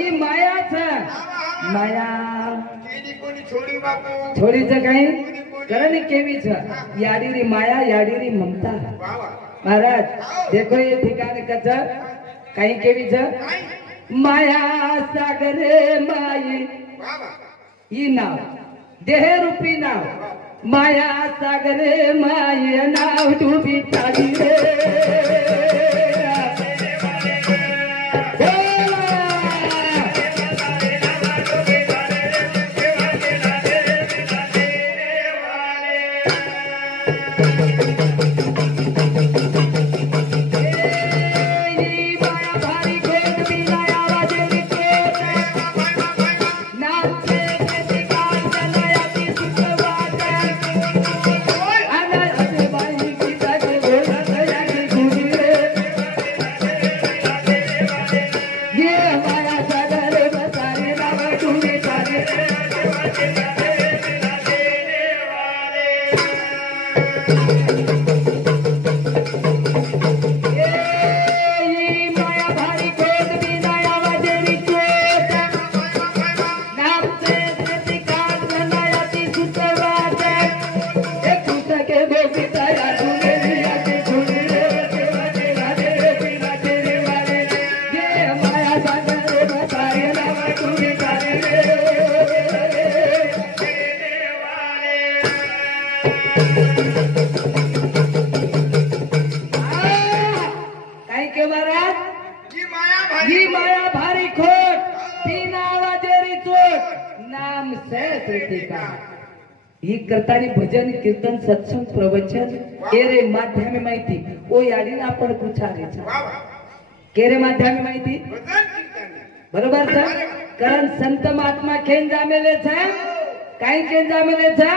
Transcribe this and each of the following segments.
ही मायाच माया छोडी बापू छोडीचं काही कारण केवीच याडीरी माया याडीरी ममता महाराज देखो ये ठिकाण कच काही केवीच माया सागर माई ही नाव देह रूपी नाव माया सागर माई नाव डुबी चाली रे ही माया भारी खोट तीन आवाजेरी चोट नाम सहस्रतिका ही करतानी भजन कीर्तन सत्संग प्रवचन केरे माध्यमे माहिती ओ याडीला आपण पुछारेचा केरे माध्यमे माहिती बरोबर सर कारण संत महात्मा खेन जामेले छे काय खेन जामेले छे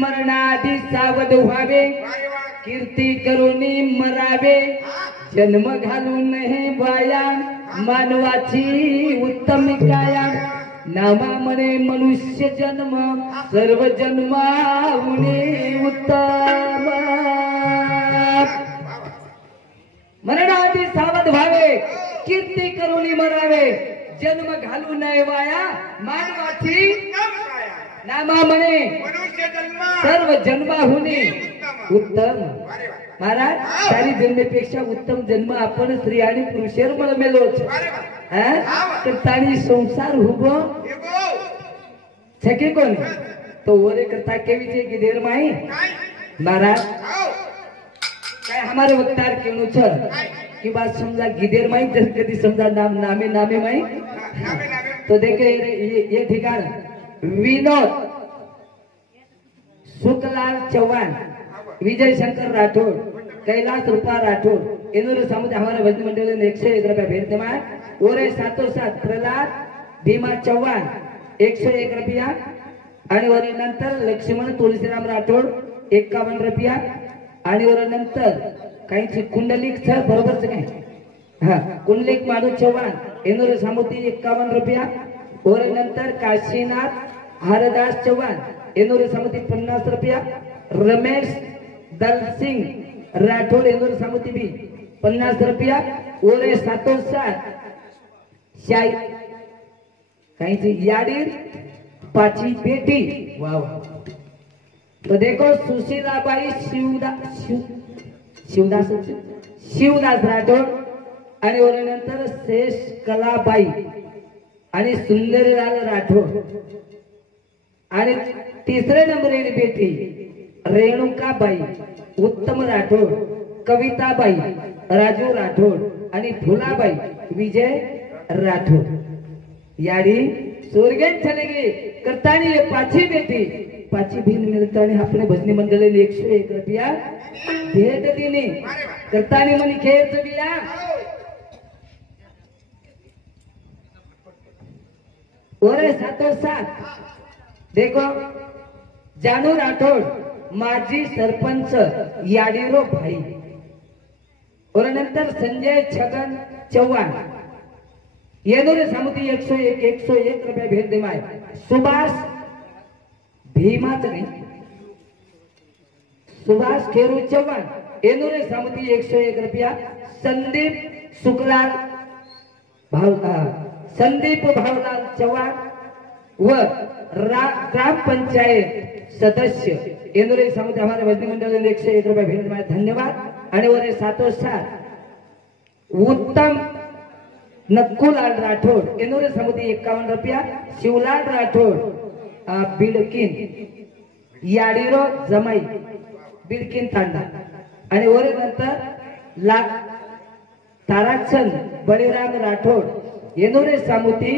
मरणाधी सावध व्हावे कीर्ती करूनी मरावे जन्म घालून हे वाया मानवाची उत्तम काया नामा म्हणे मनुष्य जन्म सर्व जन्माहुने उत्तम मरणाधी सावध व्हावे कीर्ती करूनी मरावे जन्म घालू नये वाया मानवाची नामा म्हणे सर्व जन्माहुने उत्तम महाराज सारी जन्मेपेक्षा उत्तम जन्म आपण स्त्री आणि पुरुषेर मिळवलोच तर ताणी संसार हुबो छके कोण तो ओरे करता केवी जे गिदेर माई महाराज काय हमारे वक्तार केनु छ की बात समझा गिदेर माई जस कधी समझा नाम नामे नामे माई तो देखे ये ठिकाण विनोद सुखलाल चौहान विजय शंकर राठौड़ कैलाश रूपा राठौड़ इन्होंने समुद्र हमारे भजन मंडल ने 101 रुपया भेज दिया ओरे सातों सात प्रहलाद भीमा चौहान 101 रुपया आणि वरी नंतर लक्ष्मण तुलसीराम राठौड़ 51 रुपया आणि वरी नंतर काही कुंडलिक सर बरोबर से काय हां कुंडलिक माधव चौहान इन्होंने समुद्री 51 रुपया और नंतर काशीनाथ हरदास चौहान इन्होंने समुद्री 50 रुपया रमेश दल सिंह राठौड़ इंदौर समिति भी 50 रुपया ओरे सातों सात शाही कहीं से याडीर पाची बेटी वाह तो देखो सुशीलाबाई शिवदास राठौड़ आणि ओरे नंतर शेष कलाबाई आणि सुंदरीलाल राठौड़ आणि तिसरे नंबर येईल बेटी रेणुकाबाई उत्तम राठौड़ कविताबाई राजू राठौड़ आणि फुलाबाई विजय राठौड़ यारी स्वर्गेन चले गए करतानी ये पाची बेटी पाची भीन मिलतानी अपने भजनी मंडल ने 101 रुपया भेट दिली करतानी मनी खेळ बिया ओरे सातों सात देखो जानू राठौड़ माजी सरपंच याडीरो भाई और नंतर संजय छगन चौहान येनोरे समिति 101 रुपया भेट दिमाय सुभाष भीमाच नहीं सुभाष खेरू चौहान येनोरे समिति 101 रुपया संदीप शुक्लाल भाव संदीप भावलाल चव्हाण व ग्रामपंचायत सदस्य इंदुरी समिति हमारे वजनी मंडल ने 101 रुपये भेज दिए, धन्यवाद। आणि वर सातों सात उत्तम नक्कुलाल राठोड इंदुरी समिति 51 रुपया, शिवलाल राठोड बिडकिन याडीरो जमाई बिडकिन तांडा आणि वर नंतर ताराचंद बळीराम राठोड येनोरे समिति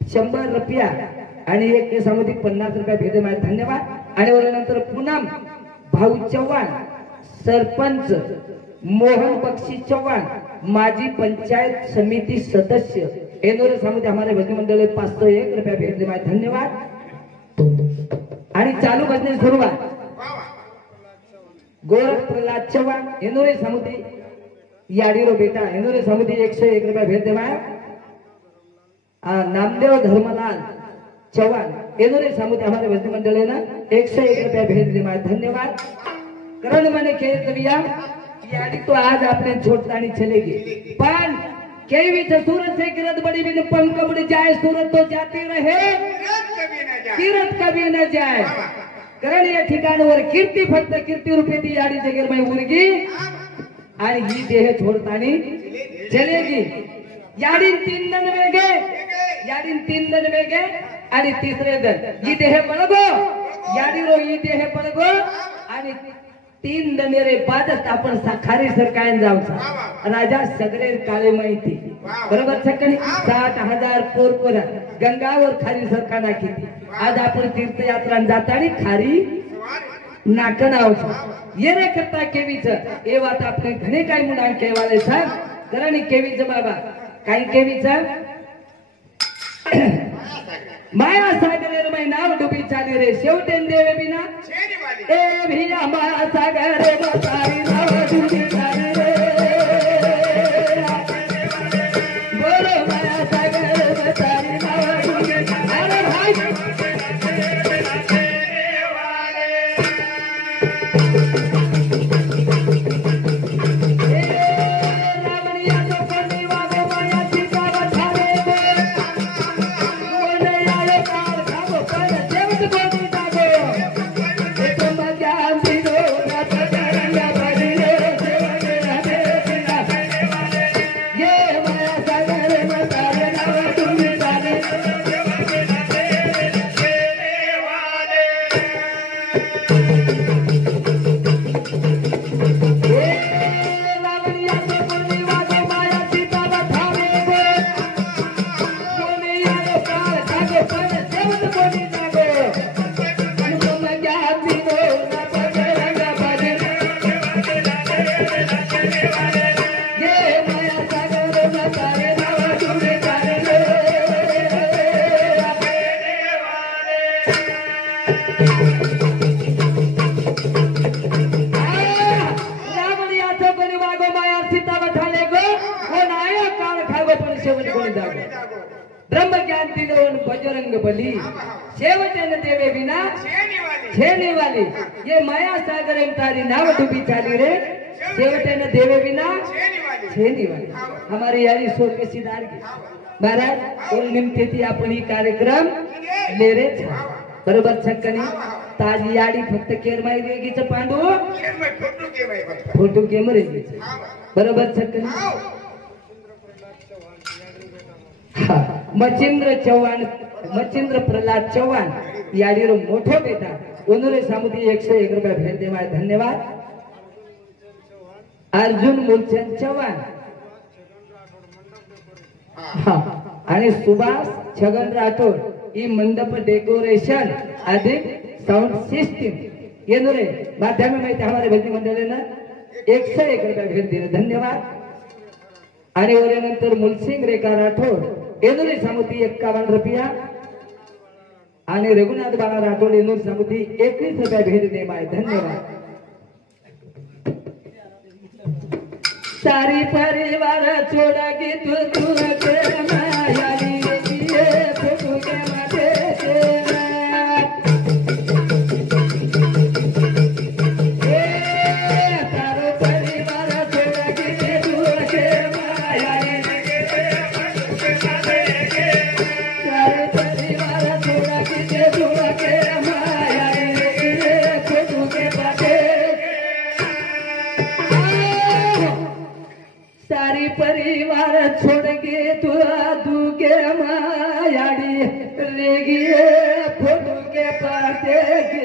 100 रुपया आणि एक समिति 50 रुपये भेदे माझे धन्यवाद। आणि वर नंतर पूनम भाऊ चव्हाण सरपंच मोहन बक्षी चव्हाण माजी पंचायत समिति सदस्य येनोरे समिति हमारे भजनी मंडल 501 रुपया भेद माझे धन्यवाद। आणि चालू भजने सुरुवात गोरख प्रहलाद चव्हाण येनोरे समिति याडीरो बेटा येनोरे समिति 101 रुपया भेद दे नामदेव धर्मलाल चव्हाण येनोरे समिति हमारे भजनी मंडल है ना 101 रुपया भेज दे धन्यवाद। करण मैंने कह दिया याडी तो आज आपने छोड़तानी चलेगी पर केवी से सूरत से किरत बड़ी बिन पंख उड़ जाए सूरत तो जाती रहे किरत कभी न जाए। कारण या ठिकाणावर कीर्ती फक्त कीर्ती रूपी ती याडी जगेर मै उरगी आणि ही देह छोडतानी चलेगी। याडीन 3 जण वेगे याडीन 3 जण वेगे आणि तिसरे जण ही देह पळगो याडीरो ही देह पळगो आणि 3 जणेरे बादच आपण साखारी सरकायन जावचा राजा सगळे काळे माहिती बरोबर छकनी 60,000 पोरपोरा गंगावर खाली सरकाना किती आज आपण तीर्थयात्रा जातानी खारी नाकन आवचा ये रे करता केवीच ए वात आपले घणे काय मुंडा केवाले सांग करणी केवीच बाबा काय केवीच माया सागर मै नाव डुबी चाली रे शेवटेन देवे बिना ए भिया माया सागर बताई नाव डुबी चाली रे बोलो माया सागर बताई नाव डुबी अरे भाई ब्रह्मज्ञान तिलोन बजरंग बली शेवटन देवे बिना छेने वाली ये माया सागर तारी नाव डूबी चाली रे शेवटन देवे बिना छेने वाली हमारी यारी सो के सिदार की महाराज और निम्ते थी आपण ही कार्यक्रम ले रे बरोबर छक्कनी ताजी याडी फक्त केरमाई रेगीच पांडू फोटो गेम रेगी बरोबर छक्कनी मचिंद्र चव्हाण मचिंद्र प्रहलाद चव्हाण याडीरो मोठो बेटा उन्होंने समिति 101 रुपया भेज दे धन्यवाद। अर्जुन मूलचंद चव्हाण आणि सुभाष छगन राठोड ही मंडप डेकोरेशन अधिक साउंड सिस्टम येनोरे माध्यम माहिती हमारे भजनी मंडळ ने 101 रुपया भेज दिले धन्यवाद। आणि वरनंतर मुलसिंग रेखा राठोड येनोरे समिति 51 रुपया आणि रघुनाथ बाळा राठोड येनोरे समिति 21 रुपया भेज दे माय धन्यवाद। सारी परिवार छोड़ा के तू के माया रे फोटो के माथे सारो परिवार छोड़ा के तू के माया रे छोड़ के तू के मायाड़ी रेगी फोटो के पाते के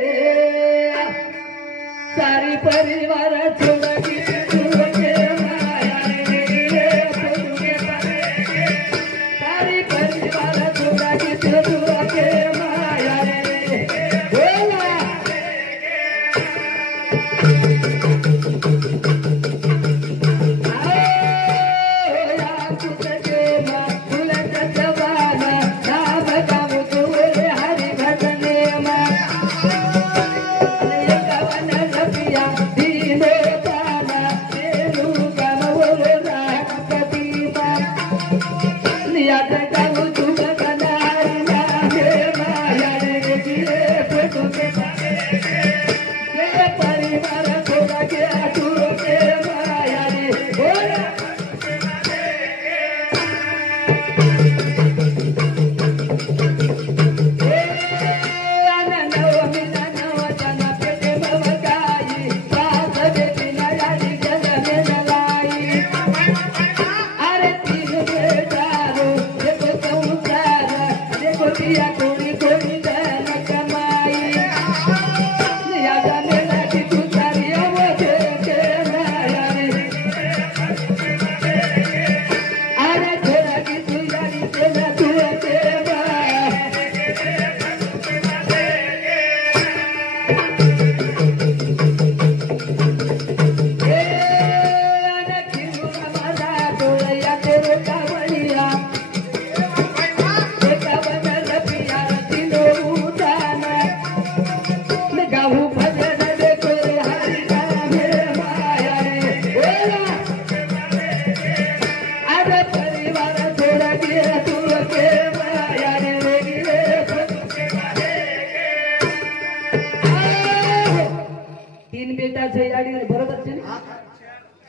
सारी परिवार छोड़ के तू के मायाड़ी रेगी फोटो के पाते के सारी परिवार छोड़ के तू के मायाड़ी बोला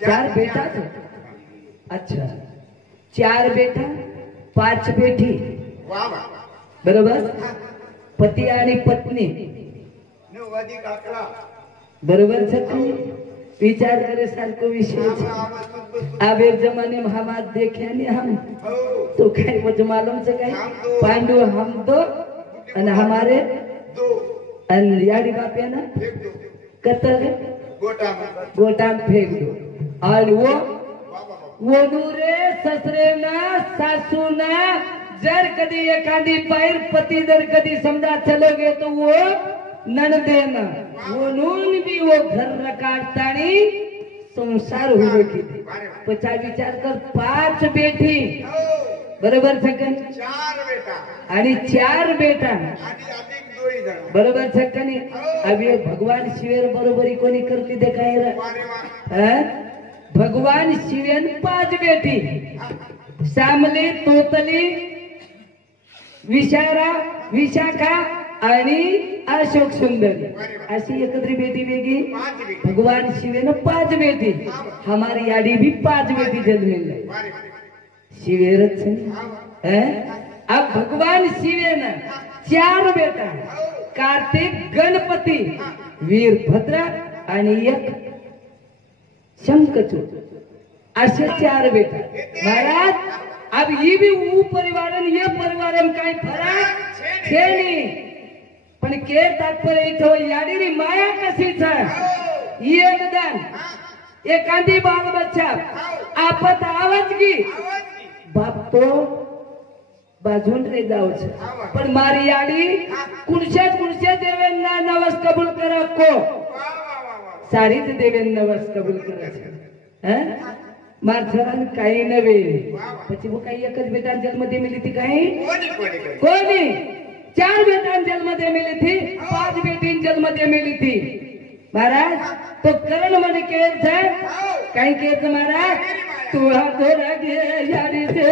चार बेटा थे। अच्छा 4 बेटा 5 बेटी वा वा बरोबर पती आणि पत्नी अधिक 11 बरोबर छत्री विचार करे सारखं विषय अब एक जमाने में हम आज देखे नहीं हम तो कहीं मुझे मालूम से कहीं पांडु हम 2 और हमारे 2 याड़ी बाप है ना कतर गोटा में फेंक दो और वो नूरे ससरे ना सासू ना जर कधी एखादी पैर पती जर कधी समजा चलोगे तो वो नणदेना म्हणून भी वो घर रकाडतानी संसार हुए किती पचा विचार कर 5 बेटी बरोबर छकन 4 बेटा आणि 4 बेटा आणि अधिक 2 जण बरोबर छकनी अभी भगवान शिवेर बरोबरी कोणी करते दे काय रे भगवान शिवेन 5 बेटी श्यामली तोतली विशारा विशाखा आणि अशोक सुंदर अशी एकत्री बेटी वेगी भगवान शिवेन 5 बेटी हमारी याडी भी 5 बेटी जन्मेल शिवेरच अब भगवान शिवेन 4 बेटा कार्तिक गणपती वीरभद्र आणि एक शंकचूड असे 4 बेटा महाराज अब ये भी वो परिवार ये परिवार में कहीं फरक है नहीं पण के तात्पर्य इथं याडीरी माया कशी योगदान एखादी बाल बच्चा आपत आवाज की बाप तो बाजून रे जाऊच पण मारी याडी कुणशे देवेंना नवस कबूल करा को सारीच देवेन नवस कबूल करायचं माणसाला काही नव्हे પછી वो काही एकच बेटा जन्म दे मिली थी काही कोणी 4 बेटा जन्म दे मिली थी 5 बेटी जन्म दे मिली थी महाराज तो करण मन केर है कहीं केर महाराज तू हाथ लगे यारी से